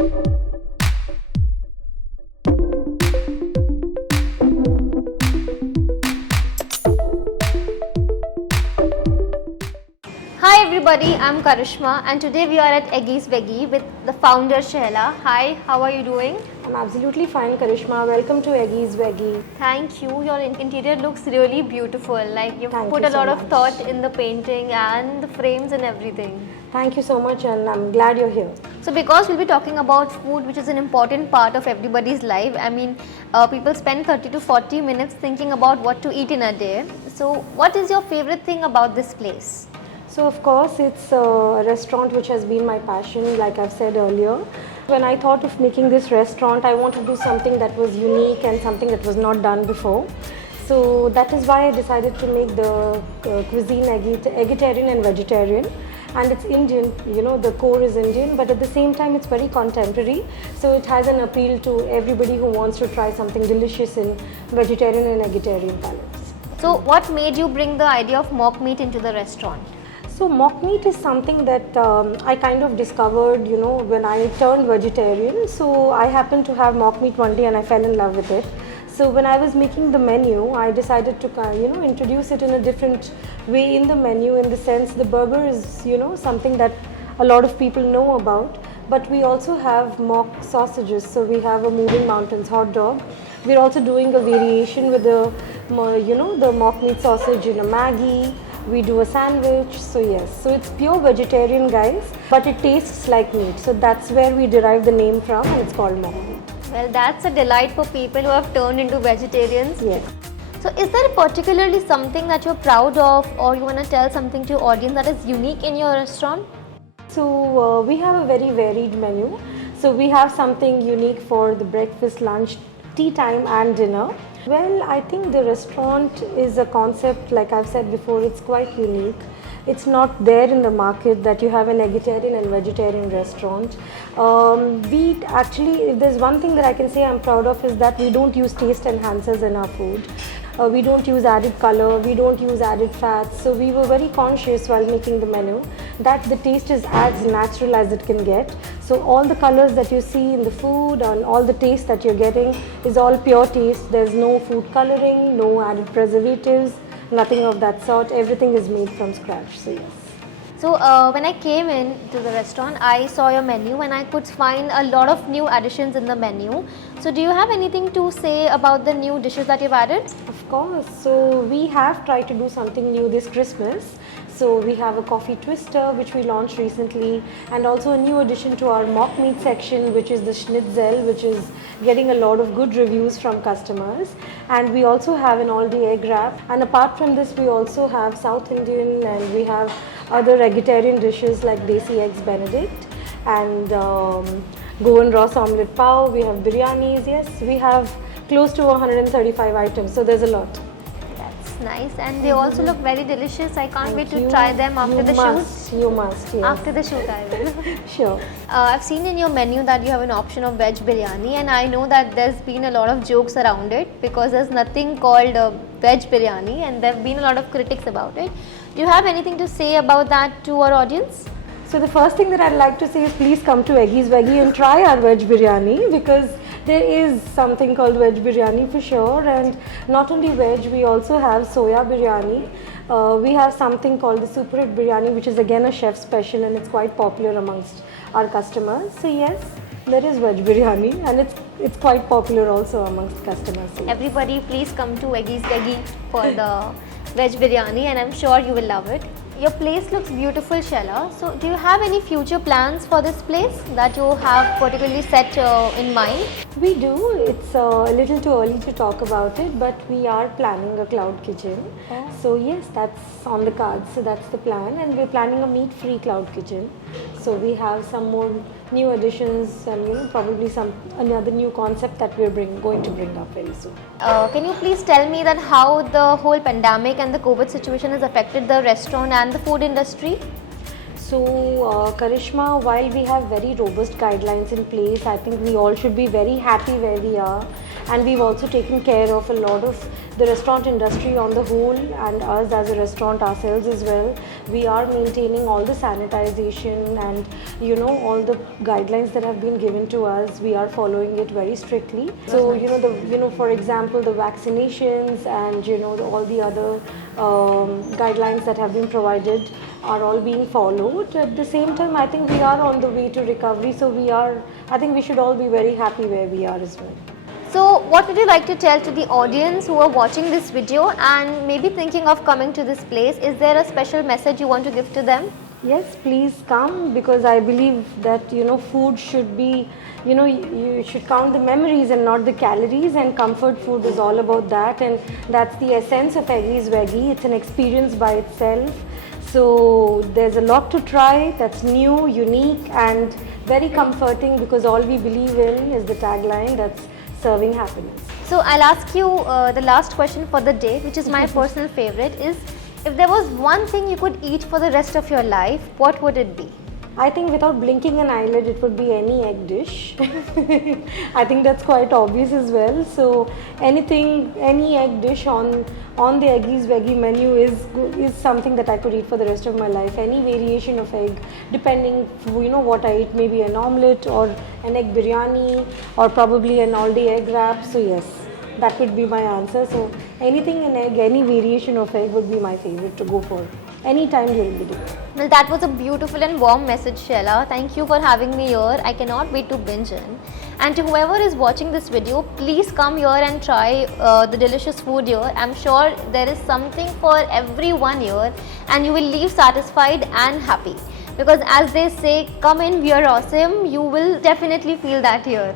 Hi everybody, I'm Karishma and today we are at Eggys Veggy with the founder Shehla. Hi, how are you doing? I'm absolutely fine, Karishma. Welcome to Eggys Veggy. Thank you. Your interior looks really beautiful. Like you've Thank put you a so lot of much. thought in the painting and the frames and everything. Thank you so much, and I'm glad you're here. So because we'll be talking about food, which is an important part of everybody's life. I mean, people spend 30 to 40 minutes thinking about what to eat in a day. So what is your favorite thing about this place? So, of course, it's a restaurant which has been my passion, like I've said earlier. When I thought of making this restaurant, I wanted to do something that was unique and something that was not done before. So that is why I decided to make the cuisine eggetarian and vegetarian. And it's Indian, you know, the core is Indian, but at the same time it's very contemporary. So it has an appeal to everybody who wants to try something delicious in vegetarian and eggetarian palates. So what made you bring the idea of mock meat into the restaurant? So mock meat is something that I kind of discovered, you know, when I turned vegetarian. So I happened to have mock meat one day and I fell in love with it. So when I was making the menu, I decided to, you know, introduce it in a different way in the menu, in the sense the burger is, you know, something that a lot of people know about. But we also have mock sausages. So we have a moving mountains hot dog. We're also doing a variation with the, you know, the mock meat sausage in a Maggi. We do a sandwich, so yes, so it's pure vegetarian, guys, but it tastes like meat, so that's where we derive the name from, and it's called mock meat. Well, that's a delight for people who have turned into vegetarians. Yes. So is there particularly something that you're proud of, or you want to tell something to your audience that is unique in your restaurant? So we have a very varied menu. So we have something unique for the breakfast, lunch, tea time and dinner. Well, I think the restaurant is a concept, like I've said before, it's quite unique. It's not there in the market that you have an eggetarian and vegetarian restaurant. We actually, if there's one thing that I can say I'm proud of, is that we don't use taste enhancers in our food. We don't use added color, we don't use added fats. So we were very conscious while making the menu that the taste is as natural as it can get. So all the colors that you see in the food and all the taste that you're getting is all pure taste. There's no food coloring, no added preservatives, nothing of that sort. Everything is made from scratch, so yes. So when I came in to the restaurant, I saw your menu and I could find a lot of new additions in the menu. So do you have anything to say about the new dishes that you've added? Of course. So we have tried to do something new this Christmas. So we have a coffee twister which we launched recently, and also a new addition to our mock meat section, which is the schnitzel, which is getting a lot of good reviews from customers. And we also have an all-day egg wrap. And apart from this, we also have South Indian, and we have other vegetarian dishes like Desi Eggs Benedict and Goan Ross Omelette Pav. We have biryanis. Yes, we have close to 135 items. So there's a lot. That's nice, and they also look very delicious. I can't wait to try them after the shoot. You must, yes. After the shoot, I will. Sure. I've seen in your menu that you have an option of veg biryani, and I know that there's been a lot of jokes around it because there's nothing called veg biryani, and there have been a lot of critics about it. Do you have anything to say about that to our audience? So the first thing that I'd like to say is please come to Eggys Veggy and try our veg biryani, because there is something called veg biryani for sure. And not only veg, we also have soya biryani. We have something called the super hit biryani, which is again a chef special, and it's quite popular amongst our customers. So yes, there is veg biryani, and it's quite popular also amongst customers. So yes. Everybody please come to Eggys Veggy for the veg biryani, and I'm sure you will love it. Your place looks beautiful, Shehla. So do you have any future plans for this place that you have particularly set in mind? We do. It's a little too early to talk about it, but we are planning a cloud kitchen. Oh. So yes, that's on the cards. So that's the plan, and we're planning a meat-free cloud kitchen. So we have some more new additions, and probably another new concept that we're going to bring up very soon. Can you please tell me that how the whole pandemic and the COVID situation has affected the restaurant and the food industry? So, Karishma, while we have very robust guidelines in place, I think we all should be very happy where we are. And we've also taken care of a lot of the restaurant industry on the whole, and us as a restaurant ourselves as well. We are maintaining all the sanitization and all the guidelines that have been given to us. We are following it very strictly. So for example, the vaccinations and all the other guidelines that have been provided are all being followed. At the same time, I think we are on the way to recovery. So I think we should all be very happy where we are as well. So what would you like to tell to the audience who are watching this video and maybe thinking of coming to this place? Is there a special message you want to give to them? Yes, please come, because I believe that food should be, you should count the memories and not the calories, and comfort food is all about that, and that's the essence of Eggys Veggy. It's an experience by itself. So there's a lot to try that's new, unique and very comforting, because all we believe in is the tagline, that's serving happiness. So I'll ask you the last question for the day, which is my personal favorite, is if there was one thing you could eat for the rest of your life, what would it be? I think without blinking an eyelid, it would be any egg dish. I think that's quite obvious as well. So any egg dish on the Eggys Veggy menu is something that I could eat for the rest of my life. Any variation of egg, depending what I eat, maybe an omelette or an egg biryani or probably an all-day egg wrap. So yes, that would be my answer. So anything in egg, any variation of egg would be my favorite to go for any time during the day. Well, that was a beautiful and warm message, Sheila. Thank you for having me here. I cannot wait to binge in. And to whoever is watching this video, please come here and try the delicious food here. I'm sure there is something for everyone here, and you will leave satisfied and happy. Because as they say, come in, we are awesome. You will definitely feel that here.